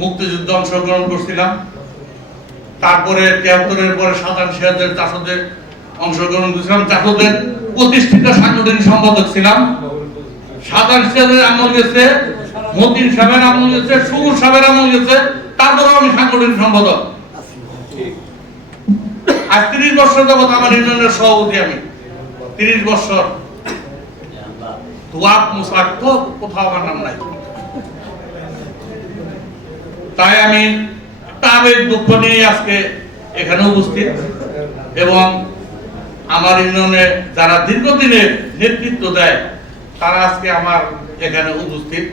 মুক্তিযুদ্ধে অংশগ্রহণ করছিলাম। তারপরে তিয়াত্তরের পরে সাতান সিয়াদের চাষদের অংশগ্রহণ করেছিলাম। চাষদের প্রতিষ্ঠিত সাংগঠনিক সম্পাদক ছিলাম। সাতান সিয়াদের আমল গেছে মতিন সাহেবের আমল গেছে সুগুর সাহেবের আমল গেছে তারপরেও আমি সাংগঠনিক সম্পাদক। আজ তিরিশ বছর যাবত আমার ইউনিয়নের সভাপতি আমি। তিরিশ বছর। দোয়াত মুসাক কোথাও আমার নাম নাই। তাই আমি আবেগ দুঃখ নিয়ে আজকে এখানে উপস্থিত। এবং আমার ইউনিয়নে যারা দীর্ঘদিনের নেতৃত্ব দেয়, তারা আজকে আমার এখানে উপস্থিত।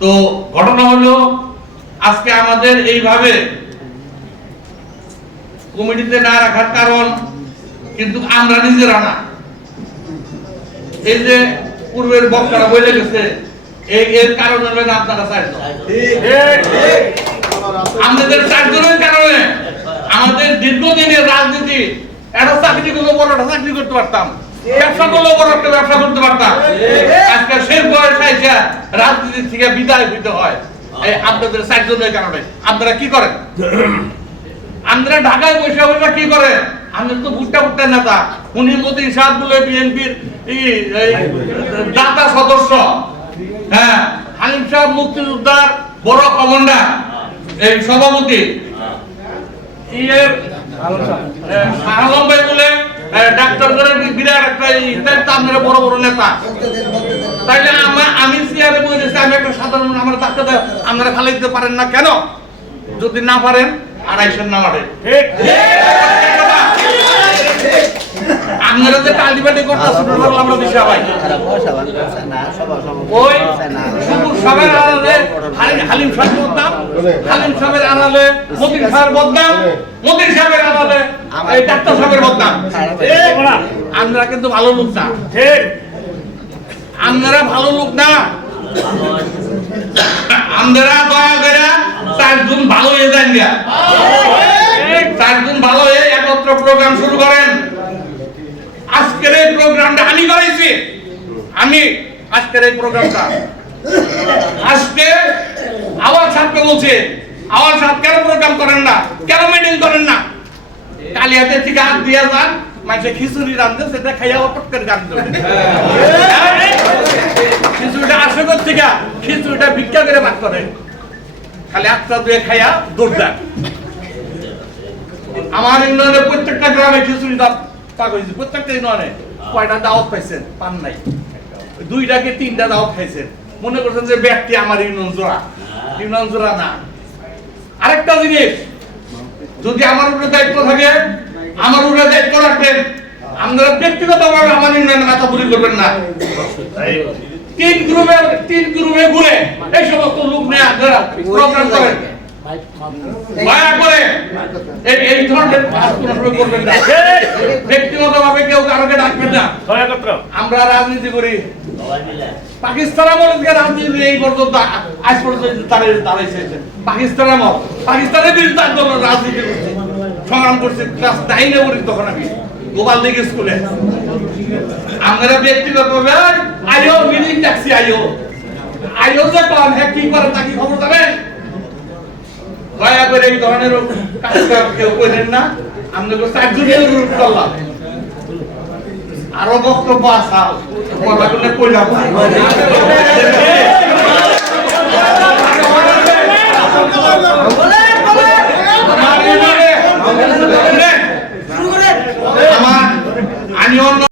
তো ঘটনা হলো, আজকে আমাদের এইভাবে কমিটিতে না রাখার কারণ কিন্তু আমরা নিজেরা না। এই যে পূর্বের বক্তারা বলে গেছে এই এর কারণ হলো আপনারা আমাদের চারজনের কারণে আমাদের দীর্ঘদিনের রাজনীতি, একটা চাকরি করলে বড়, একটা চাকরি করতে পারতাম। ব্যবসা করলে বড়, একটা ব্যবসা করতে পারতাম। আজকে শেষ বয়স আইসা রাজনীতি থেকে বিদায় হইতে হয়। এই আপনাদের চারজনের কারণে। আপনারা কি করেন? আপনারা ঢাকায় বসে বসে কি করেন আমাদের তো ভুট্টা ভুট্টা নেতা। উনি মতিন সাহেব বলে বিএনপির দাতা সদস্য। হালিম সাহেব মুক্তিযোদ্ধার বড় কমান্ডার, এই সভাপতি বিরাট একটা আপনারা বড় বড় আমি একটা সাধারণ দিতে পারেন না কেন? যদি না পারেন, আড়াইশের না মারে আপনারা যে কালিবাটি করতেছেন আমরা দিশা ভাই ওই শুকুর সাহেবের আড়ালে হালিম হালিম সাহেব বদনাম হালিম সাহেবের আড়ালে মতিন সাহেবের বদনাম মতিন সাহেবের আড়ালে এই ডাক্তার সাহেবের বদনাম। আমরা কিন্তু ভালো লোক না। ঠিক। আপনারা ভালো লোক না। আপনারা দয়া করে চারজন ভালো হয়ে যান চারজন ভালো হয়ে একত্র প্রোগ্রাম শুরু করেন। আজকের এই প্রোগ্রামটা আমি করাইছি আমি আজকের এই প্রোগ্রামটা। আজকে আওয়াজ সাহেবকে বলছে, আওয়াজ সাহেব কেন প্রোগ্রাম করেন না? কেন মিটিং করেন না? কালিয়াতে থেকে হাত দিয়ে যান মানুষে খিচুড়ি রান্ধে সেটা খাইয়া অপট করে গান খিচুড়িটা আসে কোথ থেকে খিচুড়িটা ভিক্ষা করে ভাগ করে। খালি একটা দুয়ে খাইয়া দৌড় আমার ইউনিয়নে প্রত্যেকটা গ্রামে খিচুড়ি দাম পাক হয়েছে প্রত্যেকটা ইউনিয়নে কয়টা দাওয়াত পাইছেন? পান নাই। দুইটা কি তিনটা দাওয়াত খাইছেন? মনে করছেন যে ব্যক্তি আমার ইউনিয়ন জোড়া। না। আরেকটা জিনিস, যদি আমার উপরে দায়িত্ব থাকে, আমার উপরে দায়িত্ব রাখবেন। আপনারা ব্যক্তিগতভাবে আমার ইউনিয়নে মাথা বুড়ি করবেন না। তিন গ্রুপে তিন গ্রুপে ঘুরে এই সমস্ত লোক নিয়ে আপনারা প্রোগ্রাম করেন। দয়া করে। এই এই ধরনের করবেন না। ব্যক্তিগতভাবে কেউ কারোকে ডাকবেন না। আমরা রাজনীতি করি। পাকিস্তান আমল রাজনীতি এই পর্যন্ত আজ পর্যন্ত তারা দাঁড়াইছে পাকিস্তান আমল। পাকিস্তানের বিরুদ্ধে আন্দোলন রাজনীতি করছে সংগ্রাম করছে ক্লাস নাইনে পড়ি তখন আমি গোপাল দিকে স্কুলে। আমরা ব্যক্তিগত আইও মিটিং ডাকছি আইও। আইও যে কন হ্যাঁ কি করে তা কি খবর জানেন? দয়া করে এই ধরনের কেউ করেন না। আমরা তো চারজনের অনুরোধ করলাম। আরও বক্তব্য আসা